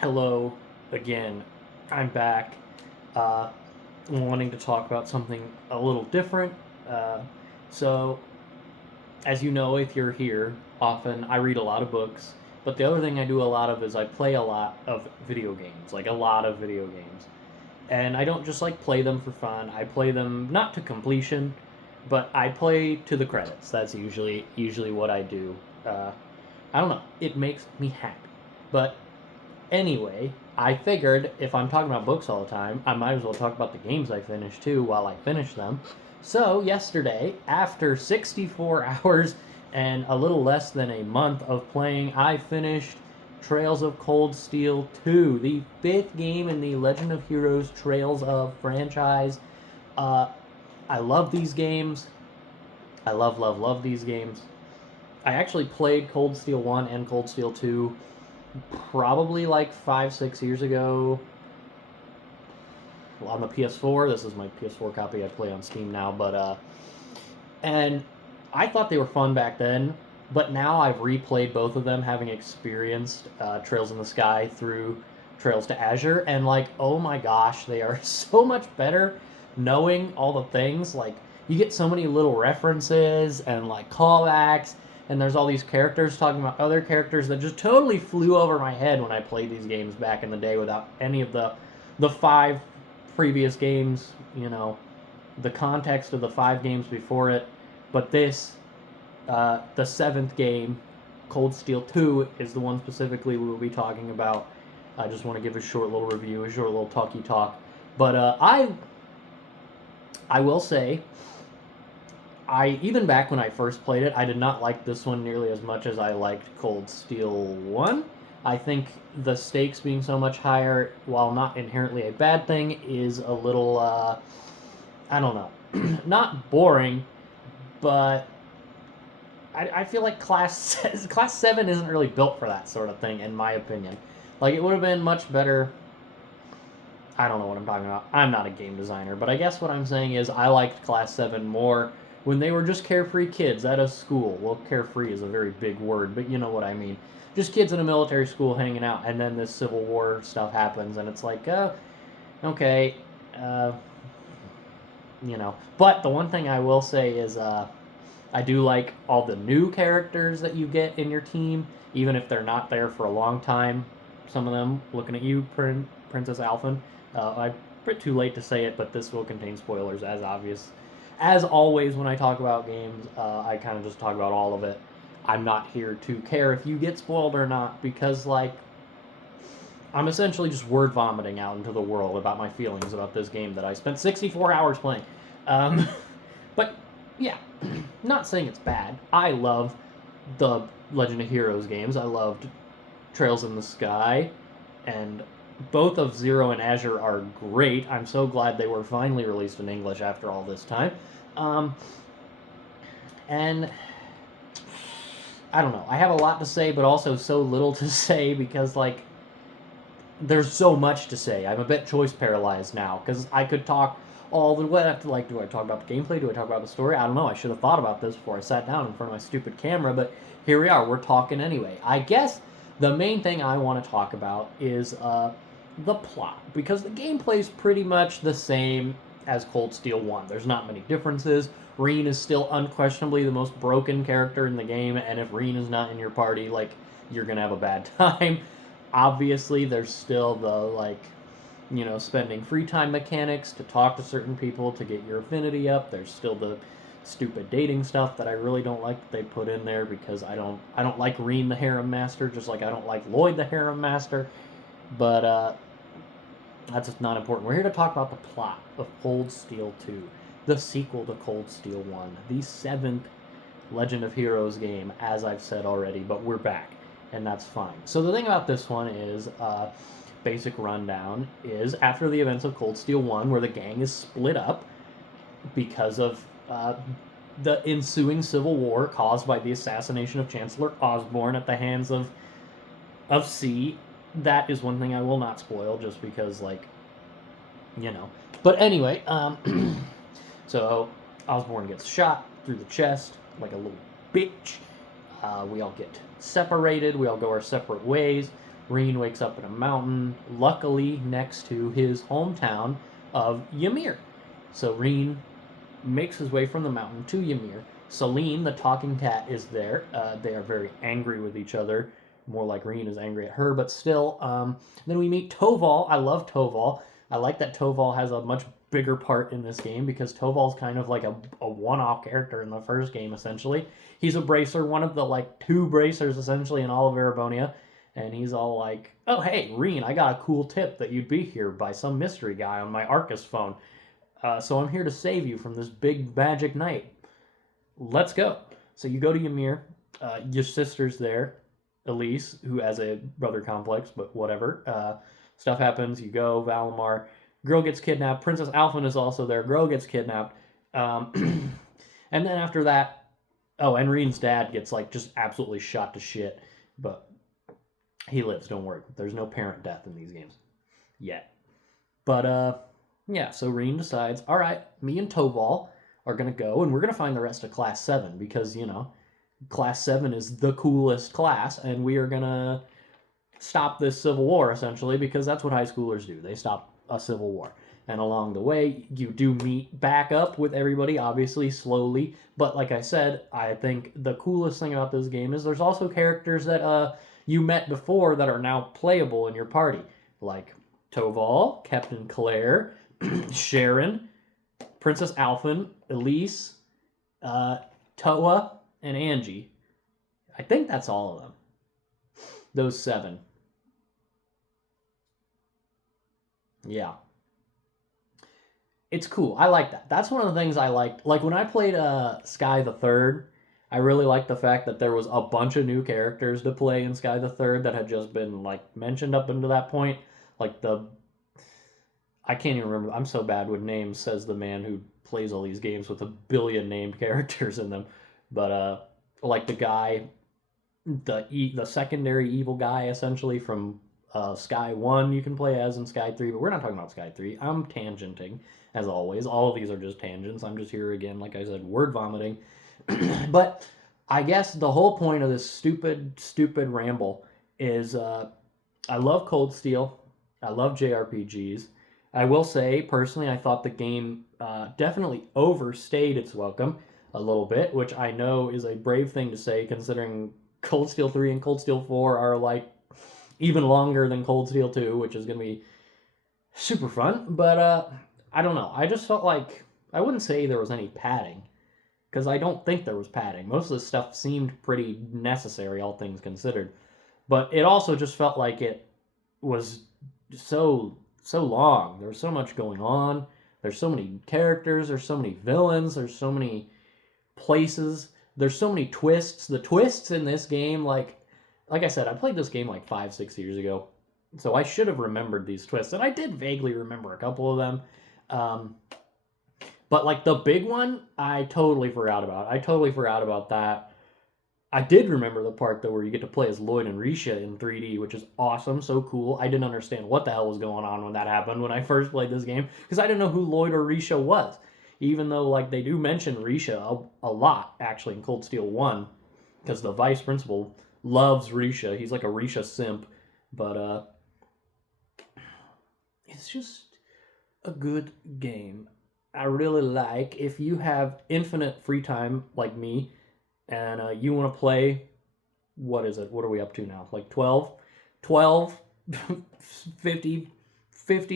Hello again. I'm back, uh, wanting to talk about something a little different. Uh, so, as you know, if you're here, often I read a lot of books, but the other thing I do a lot of is I play a lot of video games, like a lot of video games. And I don't just like play them for fun. I play them not to completion, but I play to the credits. That's usually what I do. Uh, I don't know. It makes me happy. But anyway, I figured if I'm talking about books all the time, I might as well talk about the games I finished too while I finish them. So, yesterday, after 64 hours and a little less than a month of playing, I finished Trails of Cold Steel 2, the fifth game in the Legend of Heroes Trails of franchise. Uh, I love these games. I love these games. I actually played Cold Steel 1 and Cold Steel 2 probably like 5, 6 years ago on the PS4. This is my PS4 copy. I play on Steam now, and I thought they were fun back then. But now I've replayed both of them, having experienced Trails in the Sky through Trails to Azure, and like, oh my gosh, they are so much better. Knowing all the things, like you get so many little references and like callbacks, and there's all these characters talking about other characters that just totally flew over my head when I played these games back in the day without any of the five previous games, the context of the five games before it. But the seventh game, Cold Steel 2, is the one specifically we will be talking about. I just want to give a short little review, a short little talky talk. But I will say, I even back when I first played it, I did not like this one nearly as much as I liked Cold Steel 1. I think the stakes being so much higher, while not inherently a bad thing, is a little, I don't know, not boring, but I feel like Class 7 isn't really built for that sort of thing, in my opinion. Like, it would have been much better. I don't know what I'm talking about. I'm not a game designer, but I guess what I'm saying is I liked Class 7 more when they were just carefree kids at a school. Well, carefree is a very big word, but you know what I mean. Just kids in a military school hanging out, and then this Civil War stuff happens, and it's like, okay, uh, But the one thing I will say is, I do like all the new characters that you get in your team, even if they're not there for a long time. Some of them, looking at you, Princess Alphen. I'm too late to say it, but this will contain spoilers, as obvious. As always, when I talk about games, I kind of just talk about all of it. I'm not here to care if you get spoiled or not, because, like, I'm essentially just word vomiting out into the world about my feelings about this game that I spent 64 hours playing. Um, but, yeah, not saying it's bad. I love the Legend of Heroes games. I loved Trails in the Sky, and both of Zero and Azure are great. I'm so glad they were finally released in English after all this time. Um, and I don't know. I have a lot to say, but also so little to say because, like, there's so much to say. I'm a bit choice paralyzed now because I could talk all the way. Like, do I talk about the gameplay? Do I talk about the story? I don't know. I should have thought about this before I sat down in front of my stupid camera, but here we are. We're talking anyway. I guess the main thing I want to talk about is the plot, because the gameplay is pretty much the same as Cold Steel 1. There's not many differences. Reen is still unquestionably the most broken character in the game, and if Reen is not in your party, like, you're gonna have a bad time. Obviously, there's still the, like, spending free time mechanics to talk to certain people to get your affinity up. There's still the stupid dating stuff that I really don't like that they put in there, because I don't like Reen the Harem Master, just like I don't like Lloyd the Harem Master. But that's just not important. We're here to talk about the plot of Cold Steel 2, the sequel to Cold Steel 1, the seventh Legend of Heroes game, as I've said already, but we're back, and that's fine. So the thing about this one is, basic rundown is, after the events of Cold Steel 1, where the gang is split up because of the ensuing civil war caused by the assassination of Chancellor Osborn at the hands of C. That is one thing I will not spoil, just because, like, But anyway, so Osborn gets shot through the chest like a little bitch. We all get separated. We all go our separate ways. Reen wakes up in a mountain, luckily next to his hometown of Ymir. So Reen makes his way from the mountain to Ymir. Selene, the talking cat, is there. They are very angry with each other. More like Reen is angry at her, but still. Then we meet Toval. I love Toval. I like that Toval has a much bigger part in this game because Toval's kind of like a one-off character in the first game, essentially. He's a bracer, one of the like 2 bracers essentially in all of Erebonia. And he's all like, oh, hey, Reen, I got a cool tip that you'd be here by some mystery guy on my Arcus phone. So I'm here to save you from this big magic knight. Let's go. So you go to Ymir. Your sister's there, Elise, who has a brother complex, but whatever. Stuff happens. You go, Valimar. Girl gets kidnapped. Princess Alphen is also there. Girl gets kidnapped. And then after that, oh, and Reen's dad gets like just absolutely shot to shit. But he lives, don't worry. There's no parent death in these games. Yet. But, yeah, so Reen decides, all right, me and Toval are going to go, and we're going to find the rest of Class 7, because, you know, Class 7 is the coolest class, and we are going to stop this civil war, essentially, because that's what high schoolers do. They stop a civil war. And along the way, you do meet back up with everybody, obviously, slowly. But like I said, I think the coolest thing about this game is there's also characters that you met before that are now playable in your party. Like Toval, Captain Claire, Sharon, Princess Alphen, Elise, Toa, and Angie. I think that's all of them. Those 7. Yeah. It's cool. I like that. That's one of the things I liked. Like when I played Sky the Third, I really liked the fact that there was a bunch of new characters to play in Sky the Third that had just been like mentioned up until that point. Like I can't even remember. I'm so bad with names, says the man who plays all these games with a billion named characters in them. But like the guy, the secondary evil guy, essentially from Sky 1 you can play as in Sky 3, but we're not talking about Sky 3. I'm tangenting, as always. All of these are just tangents. I'm just here again, like I said, word vomiting. But I guess the whole point of this stupid ramble is I love Cold Steel. I love JRPGs. I will say, personally, I thought the game definitely overstayed its welcome a little bit, which I know is a brave thing to say, considering Cold Steel 3 and Cold Steel 4 are like even longer than Cold Steel 2, which is going to be super fun. But I don't know. I just felt like, I wouldn't say there was any padding, because I don't think there was padding. Most of the stuff seemed pretty necessary, all things considered. But it also just felt like it was so long. There was so much going on. There's so many characters. There's so many villains. There's so many places. There's so many twists. The twists in this game, like I said, I played this game like 5-6 years ago, so I should have remembered these twists, and I did vaguely remember a couple of them. But like the big one, I totally forgot about. I totally forgot about that. I did remember the part though where you get to play as Lloyd and Risha in 3D, which is awesome, so cool. I didn't understand what the hell was going on when that happened when I first played this game, because I didn't know who Lloyd or Risha was. Even though like they do mention Risha a lot actually in Cold Steel 1, because the vice principal loves Risha. He's like a Risha simp, but it's just a good game. I really like, if you have infinite free time like me, and you want to play, what is it? What are we up to now? Like 12, 50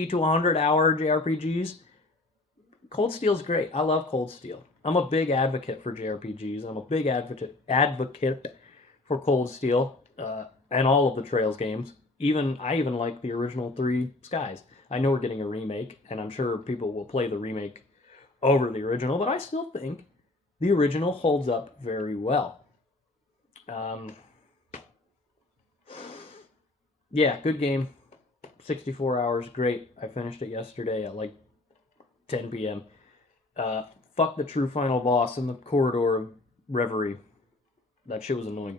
to 100 hour JRPGs. Cold Steel's great. I love Cold Steel. I'm a big advocate for JRPGs. I'm a big advocate for Cold Steel and all of the Trails games. I even like the original 3 Skies. I know we're getting a remake, and I'm sure people will play the remake over the original, but I still think the original holds up very well. Yeah, good game. 64 hours, great. I finished it yesterday at like 10 p.m. Fuck the true final boss in the corridor of Reverie. That shit was annoying.